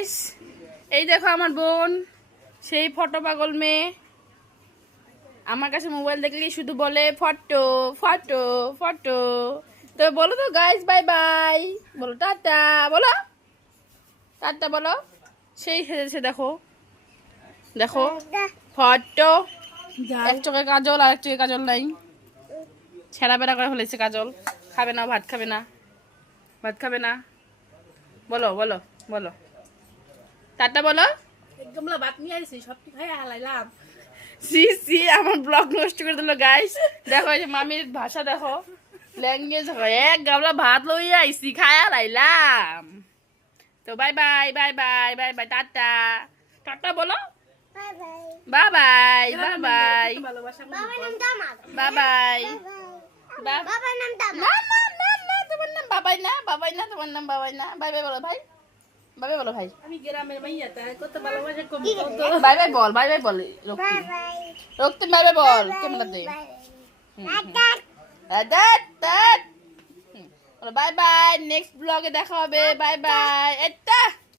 Guys, এই দেখো আমার বোন, সেই ফটো পাগল মেয়ে। আমার কাছে মোবাইল দেখলেই শুধু বলে ফটো ফটো ফটো। তো বলো তো গাইস, বাই বাই বলো, টাটা বলো, টাটা বলো। সেই সেজেছে দেখো, দেখো ফটো। এক চোখে কাজল আর এক চোখে কাজল নাই, ছেঁড়া বেড়া করে ফেলেছে কাজল। খাবে না, ভাত খাবে না, ভাত খাবে না। বলো বলো বলো, টাটা বলো। গামলা ভাত নিয়ে আসছি, সবটি খাই হালাইলাম। সি সি, আমার ব্লগ নষ্ট করে দিল গাইস। দেখো এই যে মামির ভাষা দেখো, ল্যাঙ্গুয়েজ হয়। এক গামলা ভাত লইয়া আইসি, খায়া লাইলাম। তো bye bye bye bye bye bye, tata tata বলো, বাই বাই বাই বাই ভালোবাসা বাই বাই। বাবার নাম দাম। না না না না, তোমার নাম বাবাই না, বাবাই না, তোমার নাম বাবাই না। বাই বাই বলো ভাই, বাই বাই বলো ভাই। আমি গ্রামের মাইয়া, তাই কত ভালোবাসা কম কত। বাই বাই বল, বাই বাই বল রক্তি, রক্তি বাই বাই বল ক্যামেরাতে। বাই বাই, নেক্সট ব্লগে দেখা হবে। Bye bye. এটা